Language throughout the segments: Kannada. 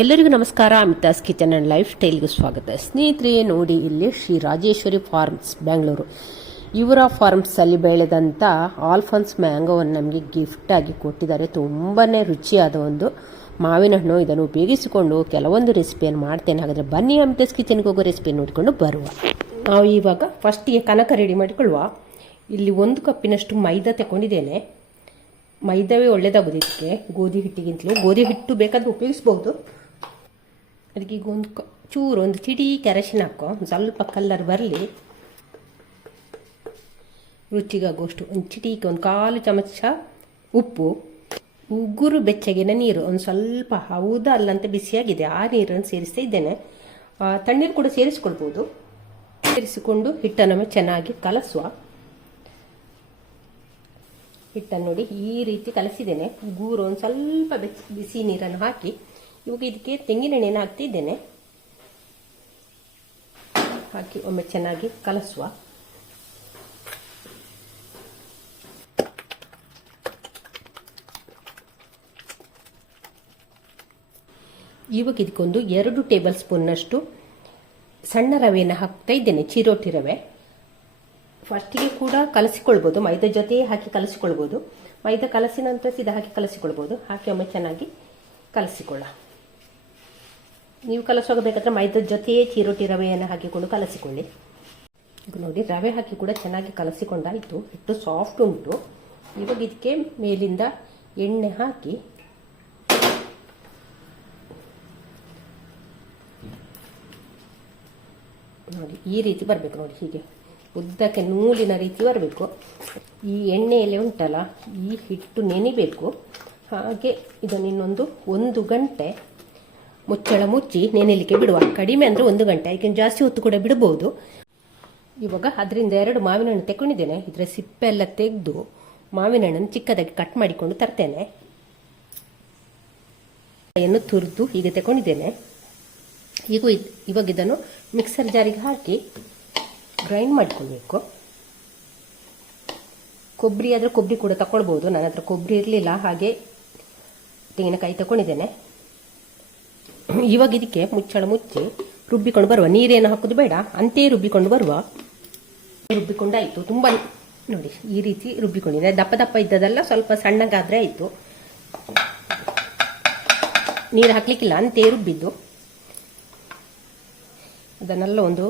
ಎಲ್ಲರಿಗೂ ನಮಸ್ಕಾರ. ಅಮಿತಾಸ್ ಕಿಚನ್ ಆ್ಯಂಡ್ ಲೈಫ್ ಸ್ಟೈಲ್ಗೆ ಸ್ವಾಗತ. ಸ್ನೇಹಿತರೆ ನೋಡಿ, ಇಲ್ಲಿ ಶ್ರೀ ರಾಜೇಶ್ವರಿ ಫಾರ್ಮ್ಸ್ ಬೆಂಗಳೂರು ಇವರ ಫಾರ್ಮ್ಸಲ್ಲಿ ಬೆಳೆದಂಥ ಆಲ್ಫಾನ್ಸ್ ಮ್ಯಾಂಗೋವನ್ನು ನಮಗೆ ಗಿಫ್ಟಾಗಿ ಕೊಟ್ಟಿದ್ದಾರೆ. ತುಂಬಾ ರುಚಿಯಾದ ಒಂದು ಮಾವಿನ ಹಣ್ಣು. ಇದನ್ನು ಉಪಯೋಗಿಸಿಕೊಂಡು ಕೆಲವೊಂದು ರೆಸಿಪಿಯನ್ನು ಮಾಡ್ತೇನೆ. ಹಾಗಾದರೆ ಬನ್ನಿ ಅಮಿತಾಸ್ ಕಿಚನ್ಗೆ ಹೋಗೋ ರೆಸಿಪಿ ನೋಡಿಕೊಂಡು ಬರುವ. ನಾವು ಇವಾಗ ಫಸ್ಟಿಗೆ ಕನಕ ರೆಡಿ ಮಾಡಿಕೊಳ್ಳುವ. ಇಲ್ಲಿ 1 ಕಪ್ಪಿನಷ್ಟು ಮೈದಾ ತಗೊಂಡಿದ್ದೇನೆ. ಮೈದಾವೇ ಒಳ್ಳೆಯದಾಗೋದು ಇದಕ್ಕೆ, ಗೋಧಿ ಹಿಟ್ಟಿಗಿಂತಲೂ. ಗೋಧಿ ಹಿಟ್ಟು ಬೇಕಾದರೆ ಉಪಯೋಗಿಸ್ಬೋದು. ಅದಕ್ಕೆ ಈಗ ಒಂದು ಚಿಡಿ ಕೆರಸಿನ ಹಾಕೋ, ಒಂದು ಸ್ವಲ್ಪ ಕಲ್ಲರ್ ಬರಲಿ. ರುಚಿಗಾಗುವಷ್ಟು ಒಂದು ಚಿಟಿಗೆ 1/4 ಚಮಚ ಉಪ್ಪು, ಉಗುರು ಬೆಚ್ಚಗಿನ ನೀರು, ಒಂದು ಸ್ವಲ್ಪ ಹೌದಾ ಅಲ್ಲಂತ ಬಿಸಿಯಾಗಿದೆ ಆ ನೀರನ್ನು ಸೇರಿಸ್ತಾ ಇದ್ದೇನೆ. ತಣ್ಣೀರು ಕೂಡ ಸೇರಿಸ್ಕೊಳ್ಬೋದು. ಸೇರಿಸಿಕೊಂಡು ಹಿಟ್ಟನ್ನು ಚೆನ್ನಾಗಿ ಕಲಸುವ. ಹಿಟ್ಟನ್ನು ನೋಡಿ ಈ ರೀತಿ ಕಲಸಿದ್ದೇನೆ. ಉಗುರು ಒಂದು ಸ್ವಲ್ಪ ಬಿಸಿ ನೀರನ್ನು ಹಾಕಿ ಇವಾಗ ಇದಕ್ಕೆ ತೆಂಗಿನೆಣ್ಣೆಯನ್ನು ಹಾಕ್ತಿದ್ದೇನೆ. ಹಾಕಿ ಒಮ್ಮೆ ಚೆನ್ನಾಗಿ ಕಲಸುವ. ಇವಾಗ ಇದಕ್ಕೊಂದು 2 ಟೇಬಲ್ ಸ್ಪೂನ್ನಷ್ಟು ಸಣ್ಣ ರವೆಯನ್ನು ಹಾಕ್ತಾ ಇದ್ದೇನೆ, ಚಿರೋಟಿ ರವೆ. ಫಸ್ಟಿಗೆ ಕೂಡ ಕಲಸಿಕೊಳ್ಬೋದು, ಮೈದಾ ಜೊತೆ ಹಾಕಿ ಕಲಸಿಕೊಳ್ಬೋದು. ಮೈದಾ ಕಲಸಿದ ನಂತರ ಸೀದಾ ಹಾಕಿ ಕಲಸಿಕೊಳ್ಬೋದು. ಹಾಕಿ ಒಮ್ಮೆ ಚೆನ್ನಾಗಿ ಕಲಸಿಕೊಳ್ಳ. ನೀವು ಕಲಸುವಾಗ ಬೇಕಾದ್ರೆ ಮೈದಾದ ಜೊತೆಯೇ ಚಿರೋಟಿ ರವೆಯನ್ನು ಹಾಕಿಕೊಂಡು ಕಲಸಿಕೊಳ್ಳಿ. ಈಗ ನೋಡಿ, ರವೆ ಹಾಕಿ ಕೂಡ ಚೆನ್ನಾಗಿ ಕಲಸಿಕೊಂಡಾಯಿತು. ಹಿಟ್ಟು ಸಾಫ್ಟ್ ಉಂಟು. ಇವಾಗ ಇದಕ್ಕೆ ಮೇಲಿಂದ ಎಣ್ಣೆ ಹಾಕಿ ನೋಡಿ ಈ ರೀತಿ ಬರಬೇಕು. ನೋಡಿ ಹೀಗೆ ಉದ್ದಕ್ಕೆ ನೂಲಿನ ರೀತಿ ಬರಬೇಕು. ಈ ಎಣ್ಣೆಯಲ್ಲಿ ಉಂಟಲ್ಲ, ಈ ಹಿಟ್ಟು ನೆನಿಬೇಕು. ಹಾಗೆ ಇದನ್ನು ಇನ್ನೊಂದು 1 ಗಂಟೆ ಮುಚ್ಚಳ ಮುಚ್ಚಿ ನೆನೆಲಿಕ್ಕೆ ಬಿಡುವ. ಕಡಿಮೆ ಅಂದರೆ 1 ಗಂಟೆ, ಯಾಕೆಂದ್ರೆ ಜಾಸ್ತಿ ಹೊತ್ತು ಕೂಡ ಬಿಡಬಹುದು. ಇವಾಗ ಅದರಿಂದ 2 ಮಾವಿನ ಹಣ್ಣು ತೆಗೊಂಡಿದ್ದೇನೆ. ಇದರ ಸಿಪ್ಪೆ ಎಲ್ಲ ತೆಗೆದು ಮಾವಿನ ಹಣ್ಣನ್ನು ಚಿಕ್ಕದಾಗಿ ಕಟ್ ಮಾಡಿಕೊಂಡು ತರ್ತೇನೆ. ಕಾಯನ್ನು ತುರಿದು ಹೀಗೆ ತಗೊಂಡಿದ್ದೇನೆ. ಇವಾಗ ಇದನ್ನು ಮಿಕ್ಸರ್ ಜಾರಿಗೆ ಹಾಕಿ ಗ್ರೈಂಡ್ ಮಾಡಿಕೊಳ್ಬೇಕು. ಕೊಬ್ಬರಿ ಆದರೆ ಕೊಬ್ಬರಿ ಕೂಡ ತಗೊಳ್ಬೋದು. ನನ್ನ ಹತ್ರ ಕೊಬ್ಬರಿ ಇರಲಿಲ್ಲ, ಹಾಗೆ ತೆಂಗಿನಕಾಯಿ ತಗೊಂಡಿದ್ದೇನೆ. ಇವಾಗ ಇದಕ್ಕೆ ಮುಚ್ಚಳ ಮುಚ್ಚಿ ರುಬ್ಬಿಕೊಂಡು ಬರುವ. ನೀರೇನು ಹಾಕೋದು ಬೇಡ, ಅಂತೆಯೇ ರುಬ್ಬಿಕೊಂಡು ಬರುವ. ರುಬ್ಬಿಕೊಂಡಾಯಿತು. ತುಂಬ ನೋಡಿ ಈ ರೀತಿ ರುಬ್ಬಿಕೊಂಡಿದೆ. ದಪ್ಪ ದಪ್ಪ ಇದ್ದದಲ್ಲ, ಸ್ವಲ್ಪ ಸಣ್ಣಗಾದರೆ ಆಯಿತು. ನೀರು ಹಾಕ್ಲಿಕ್ಕಿಲ್ಲ, ಅಂತೆಯೇ ರುಬ್ಬಿದ್ದು. ಅದನ್ನೆಲ್ಲ ಒಂದು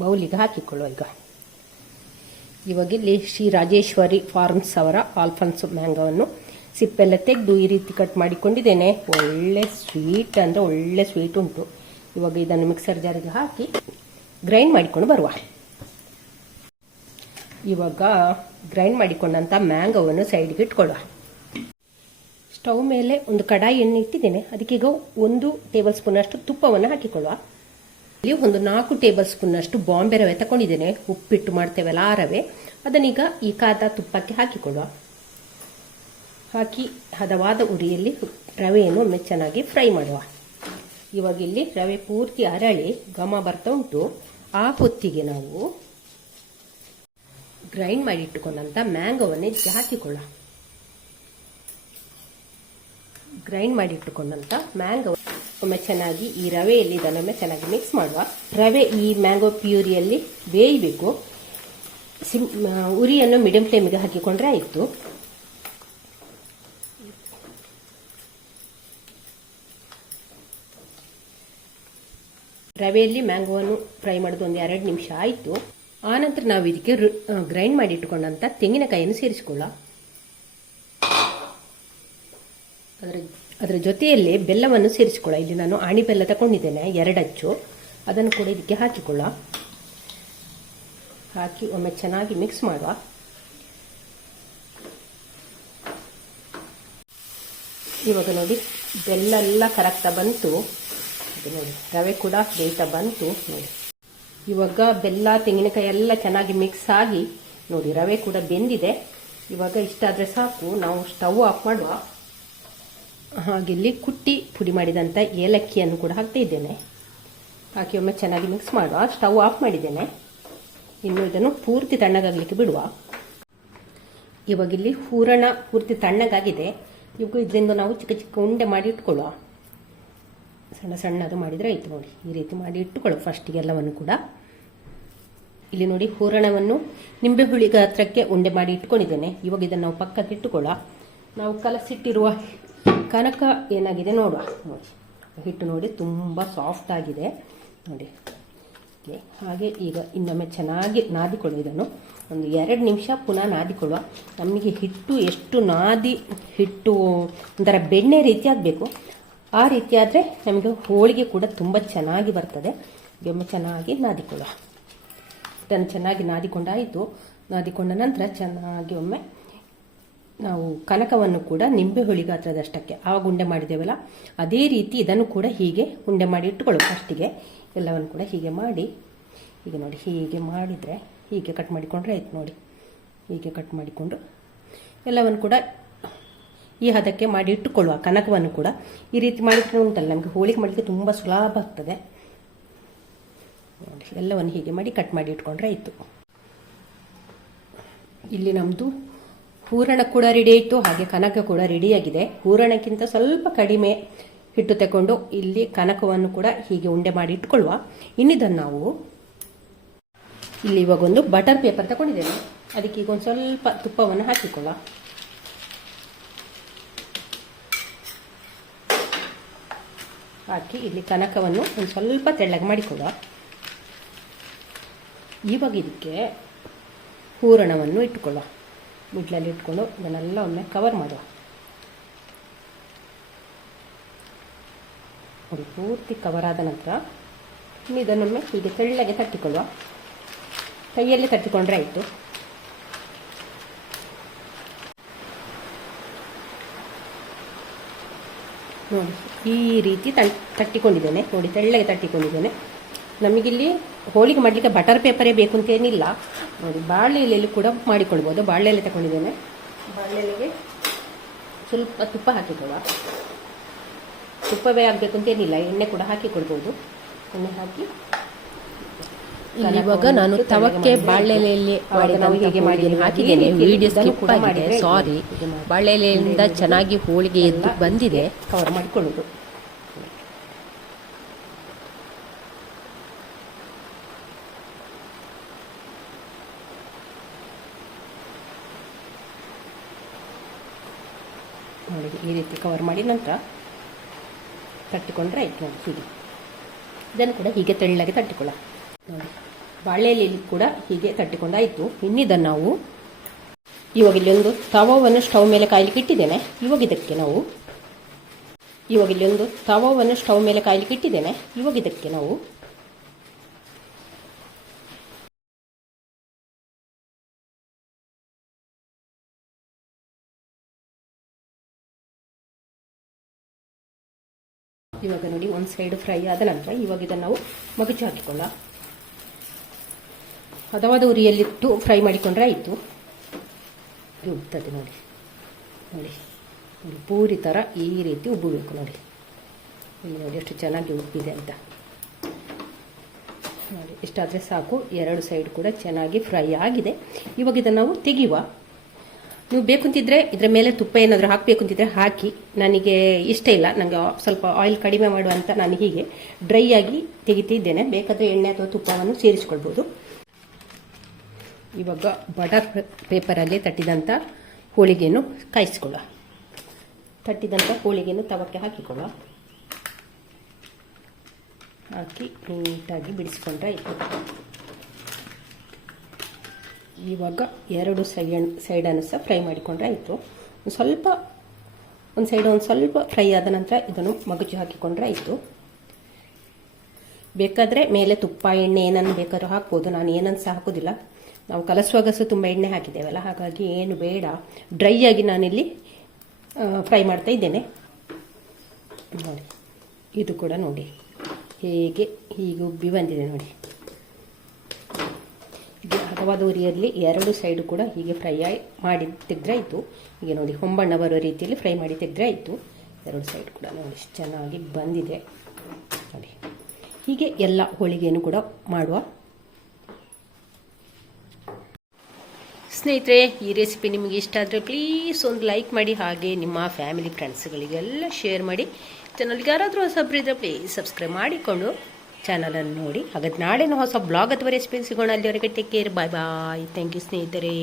ಬೌಲಿಗೆ ಹಾಕಿಕೊಳ್ಳುವ. ಇವಾಗ ಇಲ್ಲಿ ಶ್ರೀ ರಾಜೇಶ್ವರಿ ಫಾರ್ಮ್ಸ್ ಅವರ ಆಲ್ಫಾನ್ಸ್ ಮ್ಯಾಂಗೋವನ್ನು ಸಿಪ್ಪೆಲ್ಲ ತೆಗೆದು ಈ ರೀತಿ ಕಟ್ ಮಾಡಿಕೊಂಡಿದ್ದೇನೆ. ಒಳ್ಳೆ ಸ್ವೀಟ್ ಅಂದರೆ ಒಳ್ಳೆ ಸ್ವೀಟ್ ಉಂಟು. ಇವಾಗ ಇದನ್ನು ಮಿಕ್ಸರ್ ಜಾರಿಗೆ ಹಾಕಿ ಗ್ರೈಂಡ್ ಮಾಡಿಕೊಂಡು ಬರುವ. ಇವಾಗ ಗ್ರೈಂಡ್ ಮಾಡಿಕೊಂಡಂಥ ಮ್ಯಾಂಗೋವನ್ನು ಸೈಡ್ಗೆ ಇಟ್ಕೊಳ್ಳುವ. ಸ್ಟವ್ ಮೇಲೆ ಒಂದು ಕಡಾಯಿ ಎಣ್ಣೆ ಇಟ್ಟಿದ್ದೇನೆ. ಅದಕ್ಕೀಗ 1 ಟೇಬಲ್ ಸ್ಪೂನ್ ಅಷ್ಟು ತುಪ್ಪವನ್ನು ಹಾಕಿಕೊಳ್ಳುವ. ಇಲ್ಲಿ ಒಂದು 4 ಟೇಬಲ್ ಸ್ಪೂನ್ ಅಷ್ಟು ಬಾಂಬೆ ರವೆ ತಗೊಂಡಿದ್ದೇನೆ. ಉಪ್ಪಿಟ್ಟು ಮಾಡ್ತೇವಲ್ಲ ಆ ರವೆ, ಅದನ್ನೀಗ ಈ ಕಾದ ತುಪ್ಪಕ್ಕೆ ಹಾಕಿಕೊಳ್ಳುವ. ಹಾಕಿ ಹದವಾದ ಉರಿಯಲ್ಲಿ ರವೆಯನ್ನು ಒಮ್ಮೆ ಚೆನ್ನಾಗಿ ಫ್ರೈ ಮಾಡುವ. ಇವಾಗ ಇಲ್ಲಿ ರವೆ ಪೂರ್ತಿ ಅರಳಿ ಘಮ ಬರ್ತಾ ಉಂಟು. ಆ ಹೊತ್ತಿಗೆ ನಾವು ಗ್ರೈಂಡ್ ಮಾಡಿ ಇಟ್ಟುಕೊಂಡಂತ ಮ್ಯಾಂಗೋವನ್ನೇ ಇದಕ್ಕೆ ಹಾಕಿಕೊಳ್ಳುವ. ಗ್ರೈಂಡ್ ಮಾಡಿ ಇಟ್ಟುಕೊಂಡಂತ ಮ್ಯಾಂಗೋ ಒಮ್ಮೆ ಚೆನ್ನಾಗಿ ಈ ರವೆಯಲ್ಲಿ ಇದನ್ನೊಮ್ಮೆ ಚೆನ್ನಾಗಿ ಮಿಕ್ಸ್ ಮಾಡುವ. ರವೆ ಈ ಮ್ಯಾಂಗೋ ಪ್ಯೂರಿಯಲ್ಲಿ ಬೇಯಬೇಕು. ಉರಿಯನ್ನು ಮೀಡಿಯಂ ಫ್ಲೇಮಿಗೆ ಹಾಕಿಕೊಂಡ್ರೆ ಆಯಿತು. ರವೆಯಲ್ಲಿ ಮ್ಯಾಂಗೋವನ್ನು ಫ್ರೈ ಮಾಡೋದು ಒಂದು 2 ನಿಮಿಷ ಆಯಿತು. ಆನಂತರ ನಾವು ಇದಕ್ಕೆ ಗ್ರೈಂಡ್ ಮಾಡಿ ಇಟ್ಟುಕೊಂಡಂಥ ತೆಂಗಿನಕಾಯಿಯನ್ನು ಸೇರಿಸಿಕೊಳ್ಳ. ಅದರ ಜೊತೆಯಲ್ಲೇ ಬೆಲ್ಲವನ್ನು ಸೇರಿಸಿಕೊಳ್ಳ. ಇಲ್ಲಿ ನಾನು ಆಣಿ ಬೆಲ್ಲ ತಗೊಂಡಿದ್ದೇನೆ, 2 ಅಚ್ಚು. ಅದನ್ನು ಕೂಡ ಇದಕ್ಕೆ ಹಾಕಿಕೊಳ್ಳ. ಹಾಕಿ ಒಮ್ಮೆ ಚೆನ್ನಾಗಿ ಮಿಕ್ಸ್ ಮಾಡುವ. ಇವಾಗ ನೋಡಿ ಬೆಲ್ಲ ಎಲ್ಲ ಕರಗ್ತಾ ಬಂತು. ನೋಡಿ ರವೆ ಕೂಡ ಬೇಯ್ತಾ ಬಂತು. ನೋಡಿ ಇವಾಗ ಬೆಲ್ಲ ತೆಂಗಿನಕಾಯಿ ಎಲ್ಲ ಚೆನ್ನಾಗಿ ಮಿಕ್ಸ್ ಆಗಿ ನೋಡಿ ರವೆ ಕೂಡ ಬೆಂದಿದೆ. ಇವಾಗ ಇಷ್ಟಾದರೆ ಸಾಕು. ನಾವು ಸ್ಟವ್ ಆಫ್ ಮಾಡುವ. ಹಾಗೆ ಇಲ್ಲಿ ಕುಟ್ಟಿ ಪುಡಿ ಮಾಡಿದಂಥ ಏಲಕ್ಕಿಯನ್ನು ಕೂಡ ಹಾಕ್ತಾ ಇದ್ದೇನೆ. ಹಾಕಿ ಒಮ್ಮೆ ಚೆನ್ನಾಗಿ ಮಿಕ್ಸ್ ಮಾಡುವ. ಸ್ಟವ್ ಆಫ್ ಮಾಡಿದ್ದೇನೆ. ಇನ್ನು ಇದನ್ನು ಪೂರ್ತಿ ತಣ್ಣಗಾಗಲಿಕ್ಕೆ ಬಿಡುವ. ಇವಾಗ ಇಲ್ಲಿ ಹೂರಣ ಪೂರ್ತಿ ತಣ್ಣಗಾಗಿದೆ. ಇವಾಗ ಇದರಿಂದ ನಾವು ಚಿಕ್ಕ ಚಿಕ್ಕ ಉಂಡೆ ಮಾಡಿ ಇಟ್ಕೊಳ್ಳುವ. ಸಣ್ಣ ಸಣ್ಣದು ಮಾಡಿದರೆ ಆಯಿತು ನೋಡಿ. ಈ ರೀತಿ ಮಾಡಿ ಇಟ್ಟುಕೊಳ್ಳು ಫಸ್ಟಿಗೆ ಎಲ್ಲವನ್ನು ಕೂಡ. ಇಲ್ಲಿ ನೋಡಿ ಹೂರಣವನ್ನು ನಿಂಬೆ ಹುಳಿ ಗಾತ್ರಕ್ಕೆ ಉಂಡೆ ಮಾಡಿ ಇಟ್ಕೊಂಡಿದ್ದೇನೆ. ಇವಾಗ ಇದನ್ನು ನಾವು ಪಕ್ಕಕ್ಕೆ ಇಟ್ಟುಕೊಳ್ಳ. ನಾವು ಕಲಸಿಟ್ಟಿರುವ ಕನಕ ಏನಾಗಿದೆ ನೋಡುವ. ನೋಡಿ ಹಿಟ್ಟು ನೋಡಿ ತುಂಬ ಸಾಫ್ಟ್ ಆಗಿದೆ ನೋಡಿ. ಹಾಗೆ ಈಗ ಇನ್ನೊಮ್ಮೆ ಚೆನ್ನಾಗಿ ನಾದಿಕೊಳ್ಳುವ. ಇದನ್ನು ಒಂದು 2 ನಿಮಿಷ ಪುನಃ ನಾದಿಕೊಳ್ಳುವ. ನಮಗೆ ಹಿಟ್ಟು ಎಷ್ಟು ನಾದಿ ಹಿಟ್ಟು ಒಂಥರ ಬೆಣ್ಣೆ ರೀತಿ ಆಗಬೇಕು. ಆ ರೀತಿ ಆದರೆ ನಮಗೆ ಹೋಳಿಗೆ ಕೂಡ ತುಂಬ ಚೆನ್ನಾಗಿ ಬರ್ತದೆ. ಒಮ್ಮೆ ಚೆನ್ನಾಗಿ ನಾದಿಕೊಳ್ಳುವ. ಇದನ್ನು ಚೆನ್ನಾಗಿ ನಾದಿಕೊಂಡಾಯಿತು. ನಾದಿಕೊಂಡ ನಂತರ ಚೆನ್ನಾಗಿ ಒಮ್ಮೆ ನಾವು ಕನಕವನ್ನು ಕೂಡ ನಿಂಬೆ ಹುಳಿ ಗಾತ್ರದಷ್ಟಕ್ಕೆ ಆವಾಗ ಉಂಡೆ ಮಾಡಿದ್ದೇವಲ್ಲ ಅದೇ ರೀತಿ ಇದನ್ನು ಕೂಡ ಹೀಗೆ ಉಂಡೆ ಮಾಡಿ ಇಟ್ಟುಕೊಳ್ಳು. ಫಸ್ಟಿಗೆ ಎಲ್ಲವನ್ನು ಕೂಡ ಹೀಗೆ ಮಾಡಿ, ಈಗ ನೋಡಿ ಹೀಗೆ ಮಾಡಿದರೆ ಹೀಗೆ ಕಟ್ ಮಾಡಿಕೊಂಡ್ರೆ ಆಯ್ತು ನೋಡಿ. ಹೀಗೆ ಕಟ್ ಮಾಡಿಕೊಂಡು ಎಲ್ಲವನ್ನು ಕೂಡ ಈ ಹದಕ್ಕೆ ಮಾಡಿ ಇಟ್ಟುಕೊಳ್ಳುವ. ಕನಕವನ್ನು ಕೂಡ ಈ ರೀತಿ ಮಾಡಿಕೊಂಡು ಉಂಟಲ್ಲ ನಮಗೆ ಹೋಳಿಗೆ ಮಾಡಲಿಕ್ಕೆ ತುಂಬ ಸುಲಭ ಆಗ್ತದೆ ನೋಡಿ. ಎಲ್ಲವನ್ನು ಹೀಗೆ ಮಾಡಿ ಕಟ್ ಮಾಡಿ ಇಟ್ಕೊಂಡ್ರೆ ಆಯಿತು. ಇಲ್ಲಿ ನಮ್ಮದು ಹೂರಣ ಕೂಡ ರೆಡಿ ಆಯಿತು, ಹಾಗೆ ಕನಕ ಕೂಡ ರೆಡಿಯಾಗಿದೆ. ಹೂರಣಕ್ಕಿಂತ ಸ್ವಲ್ಪ ಕಡಿಮೆ ಹಿಟ್ಟು ತಗೊಂಡು ಇಲ್ಲಿ ಕನಕವನ್ನು ಕೂಡ ಹೀಗೆ ಉಂಡೆ ಮಾಡಿ ಇಟ್ಕೊಳ್ಳುವ. ಇನ್ನಿದನ್ನು ನಾವು ಇಲ್ಲಿ ಇವಾಗ ಒಂದು ಬಟರ್ ಪೇಪರ್ ತಗೊಂಡಿದ್ದೇನೆ. ಅದಕ್ಕೆ ಈಗ ಒಂದು ಸ್ವಲ್ಪ ತುಪ್ಪವನ್ನು ಹಾಕಿಕೊಳ್ಳ. ಹಾಕಿ ಇಲ್ಲಿ ಕನಕವನ್ನು ಒಂದು ಸ್ವಲ್ಪ ತೆಳ್ಳಗೆ ಮಾಡಿಕೊಳ್ಳುವ. ಇವಾಗ ಇದಕ್ಕೆ ಹೂರಣವನ್ನು ಇಟ್ಟುಕೊಳ್ಳುವ. ಮಿಡ್ಲಲ್ಲಿ ಇಟ್ಕೊಂಡು ಇದನ್ನೆಲ್ಲ ಒಮ್ಮೆ ಕವರ್ ಮಾಡುವ. ನೋಡಿ ಪೂರ್ತಿ ಕವರ್ ಆದ ನಂತರ ಇದನ್ನೊಮ್ಮೆ ಹೀಗೆ ತೆಳ್ಳಗೆ ತಟ್ಟಿಕೊಳ್ಳುವ. ಕೈಯಲ್ಲಿ ತಟ್ಟಿಕೊಂಡ್ರೆ ಆಯಿತು. ನೋಡಿ ಈ ರೀತಿ ತಟ್ಟಿಕೊಂಡಿದ್ದೇನೆ ನೋಡಿ, ತೆಳ್ಳಗೆ ತಟ್ಟಿಕೊಂಡಿದ್ದೇನೆ. ನಮಗಿಲ್ಲಿ ಹೋಳಿಗೆ ಮಾಡಲಿಕ್ಕೆ ಬಟರ್ ಪೇಪರೇ ಬೇಕು ಅಂತೇನಿಲ್ಲ ನೋಡಿ. ಬಾಳೆ ಎಲೆಯಲ್ಲಿ ಕೂಡ ಮಾಡಿಕೊಳ್ಬೋದು. ಬಾಳೆ ಎಲೆ ತಗೊಂಡಿದ್ದೇನೆ. ಬಾಳೆ ಎಲೆಗೆ ಸ್ವಲ್ಪ ತುಪ್ಪ ಹಾಕಿಕೊಳ್ಳುವ. ತುಪ್ಪವೇ ಆಗಬೇಕು ಅಂತೇನಿಲ್ಲ, ಎಣ್ಣೆ ಕೂಡ ಹಾಕಿಕೊಳ್ಬೋದು. ಎಣ್ಣೆ ಹಾಕಿ ಇವಾಗ ನಾನು ತವಕ್ಕೆ ಬಾಳೆ ಎಲೆಯಲ್ಲಿ ಹಾಕಿದ್ದೇನೆ. ವಿಡಿಯೋ ಸ್ಕಿಪ್ ಆಗಿದೆ, ಸಾರಿ. ಬಾಳೆ ಎಲೆಯಿಂದ ಚೆನ್ನಾಗಿ ಹೋಳಿಗೆ ಎದ್ದು ಬಂದಿದೆ. ಕವರ್ ಮಾಡಿಕೊಳ್ಳೋದು. ನೋಡಿ ಈ ರೀತಿ ಕವರ್ ಮಾಡಿ ನಂತರ ತಟ್ಟಿಕೊಂಡ್ರೆ ಆಯ್ತು ನೋಡಿ. ಹೀಗೆ ಇದನ್ನು ಕೂಡ ಹೀಗೆ ತೆಳ್ಳಗೆ ತಟ್ಟಿಕೊಳ್ಳ. ನೋಡಿ ಬಾಳೆ ಎಲೆಯಲ್ಲಿ ಕೂಡ ಹೀಗೆ ತಟ್ಟಿಕೊಂಡಾಯಿತು. ಇನ್ನಿದನ್ನು ನಾವು ಇವಾಗ ಇಲ್ಲಿ ಒಂದು ತವವನ್ನು ಸ್ಟವ್ ಮೇಲೆ ಕಾಯ್ಲಿಕ್ಕೆ ಇಟ್ಟಿದ್ದೇನೆ. ಇವಾಗ ಇದಕ್ಕೆ ನಾವು ಇವಾಗ ನೋಡಿ ಒಂದು ಸೈಡ್ ಫ್ರೈ ಆದ ನಂತರ ಇವಾಗ ಇದನ್ನು ನಾವು ಮಗುಚಿ ಹಾಕಿಕೊಳ್ಳ. ಹದವಾದ ಉರಿಯಲ್ಲಿಟ್ಟು ಫ್ರೈ ಮಾಡಿಕೊಂಡ್ರೆ ಆಯಿತು. ಉಬ್ತದೆ ನೋಡಿ. ನೋಡಿ ನೋಡಿ ಪೂರಿ ಥರ ಈ ರೀತಿ ಉಬ್ಬಬೇಕು ನೋಡಿ. ಇಲ್ಲಿ ನೋಡಿ ಎಷ್ಟು ಚೆನ್ನಾಗಿ ಉಬ್ಬಿದೆ ಅಂತ ನೋಡಿ. ಇಷ್ಟಾದರೆ ಸಾಕು. 2 ಸೈಡ್ ಕೂಡ ಚೆನ್ನಾಗಿ ಫ್ರೈ ಆಗಿದೆ. ಇವಾಗ ಇದನ್ನು ನಾವು ತೆಗೆಯುವ. ನೀವು ಬೇಕಂತಿದ್ರೆ ಇದರ ಮೇಲೆ ತುಪ್ಪ ಏನಾದರೂ ಹಾಕಬೇಕು ಅಂತಿದ್ರೆ ಹಾಕಿ. ನನಗೆ ಇಷ್ಟ ಇಲ್ಲ, ನನಗೆ ಸ್ವಲ್ಪ ಆಯಿಲ್ ಕಡಿಮೆ ಮಾಡುವಂತ ನಾನು ಹೀಗೆ ಡ್ರೈ ಆಗಿ ತೆಗಿತಿದ್ದೇನೆ. ಬೇಕಾದರೆ ಎಣ್ಣೆ ಅಥವಾ ತುಪ್ಪವನ್ನು ಸೇರಿಸ್ಕೊಳ್ಬೋದು. ಇವಾಗ ಬಟರ್ ಪೇಪರಲ್ಲಿ ತಟ್ಟಿದಂಥ ಹೋಳಿಗೆಯನ್ನು ಕಾಯಿಸಿಕೊಳ್ಳುವ. ತಟ್ಟಿದಂಥ ಹೋಳಿಗೆಯನ್ನು ತವಕ್ಕೆ ಹಾಕಿಕೊಳ್ಳುವ. ಹಾಕಿ ನೀಟಾಗಿ ಬಿಡಿಸ್ಕೊಂಡ್ರೆ ಆಯಿತು. ಇವಾಗ 2 ಸೈಡನ್ನು ಸಹ ಫ್ರೈ ಮಾಡಿಕೊಂಡ್ರೆ ಆಯಿತು. ಒಂದು ಸೈಡ್ ಒಂದು ಸ್ವಲ್ಪ ಫ್ರೈ ಆದ ನಂತರ ಇದನ್ನು ಮಗುಚಿ ಹಾಕಿಕೊಂಡ್ರೆ ಆಯಿತು. ಬೇಕಾದರೆ ಮೇಲೆ ತುಪ್ಪ ಎಣ್ಣೆ ಏನನ್ನು ಬೇಕಾದ್ರೂ ಹಾಕ್ಬೋದು. ನಾನು ಏನನ್ನು ಸಹ ಹಾಕೋದಿಲ್ಲ. ನಾವು ಕಲಸುವಾಗ ಸಹ ತುಂಬ ಎಣ್ಣೆ ಹಾಕಿದ್ದೇವಲ್ಲ, ಹಾಗಾಗಿ ಏನು ಬೇಡ. ಡ್ರೈ ಆಗಿ ನಾನಿಲ್ಲಿ ಫ್ರೈ ಮಾಡ್ತಾ ಇದ್ದೇನೆ ನೋಡಿ. ಇದು ಕೂಡ ನೋಡಿ ಹೀಗೆ ಉಬ್ಬಿ ಬಂದಿದೆ ನೋಡಿ. ಹದವಾದ ಉರಿಯಲ್ಲಿ 2 ಸೈಡು ಕೂಡ ಹೀಗೆ ಫ್ರೈ ಮಾಡಿ ತೆಗೆದ್ರೆ ಆಯಿತು. ಹೀಗೆ ನೋಡಿ ಹೊಂಬಣ್ಣ ಬರೋ ರೀತಿಯಲ್ಲಿ ಫ್ರೈ ಮಾಡಿ ತೆಗೆದ್ರೆ ಆಯಿತು. 2 ಸೈಡ್ ಕೂಡ ನೋಡಿ ಚೆನ್ನಾಗಿ ಬಂದಿದೆ ನೋಡಿ. ಹೀಗೆ ಎಲ್ಲ ಹೋಳಿಗೆಯನ್ನು ಕೂಡ ಮಾಡುವ. ಸ್ನೇಹಿತರೆ, ಈ ರೆಸಿಪಿ ನಿಮಗೆ ಇಷ್ಟ ಆದರೆ ಪ್ಲೀಸ್ ಒಂದು ಲೈಕ್ ಮಾಡಿ. ಹಾಗೆ ನಿಮ್ಮ ಫ್ಯಾಮಿಲಿ ಫ್ರೆಂಡ್ಸ್ಗಳಿಗೆಲ್ಲ ಶೇರ್ ಮಾಡಿ. ಚಾನಲ್ಗೆ ಯಾರಾದರೂ ಹೊಸಬ್ರಿದ್ರೆ ಪ್ಲೀಸ್ ಸಬ್ಸ್ಕ್ರೈಬ್ ಮಾಡಿಕೊಂಡು ಚಾನಲನ್ನು ನೋಡಿ. ಹಾಗಾದ್ರೆ ನಾಳೆ ಹೊಸ ಬ್ಲಾಗ್ ಅಥವಾ ರೆಸಿಪಿ ಸಿಗೋಣ. ಅಲ್ಲಿವರೆಗೆ take care, bye bye. Thank you ಸ್ನೇಹಿತರೆ.